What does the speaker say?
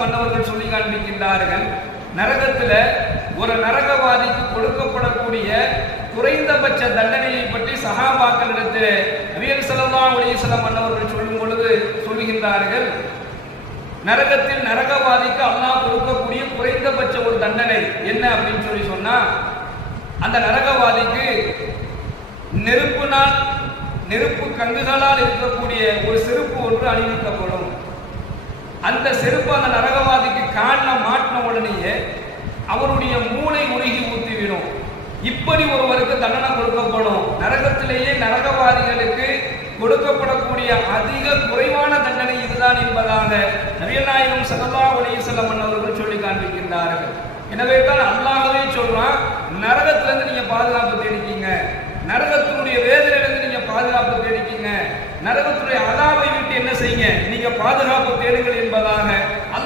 மன்னவர்கள் சொல்லி காண்பிக்கின்றார்கள். நரகத்துல ஒரு நரகவாதிக்கு கொடுக்கப்படக்கூடிய குறைந்தபட்ச தண்டனையை பற்றி சஹாபாக்களிடத்தில் நபிகள் ஸல்லல்லாஹு அலைஹி வஸல்லம் மன்னவர்கள் சொல்லும் பொழுது சொல்லுகின்றார்கள், நரகத்தில் நரகவாதிக்கு அல்லாஹ் கொடுக்கக்கூடிய குறைந்தபட்ச ஒரு தண்டனை என்ன அப்படின்னு சொல்லி சொன்னா, அந்த நரகவாதிக்கு நெருப்பு கங்குகளால் இருக்கக்கூடிய ஒரு செருப்பு ஒன்று அணிவிக்கப்படும். அந்த செருப்பு அந்த நரகவாதிக்கு காலில் மாட்டின உடனேயே அவருடைய மூளை உருகி ஊத்திவிடும். இப்படி ஒருவருக்கு தண்டனை கொடுக்கப்படும். நரகத்திலேயே நரகவாதிகளுக்கு கொடுக்கப்படக்கூடிய அதிக குறைவான தண்டனை இதுதான் என்பதாக நபிகள் நாயகம் ஸல்லல்லாஹு அலைஹி வஸல்லம் அவர்கள் சொல்லி காண்பிக்கின்றார்கள். எனவே தான் அல்லாஹ்வே சொல்றான், நரகத்திலிருந்து நீங்க பாதுகாப்பு தேடிக்கீங்க, நரகத்தினுடைய வேதனையிலிருந்து நீங்க பாதுகாப்பு தேடிக்கீங்க, நரகத்துடைய அதாபை விட்டு என்ன செய்யுங்க, நீங்க பாதுகாப்பு தேடுங்கள் என்பதாக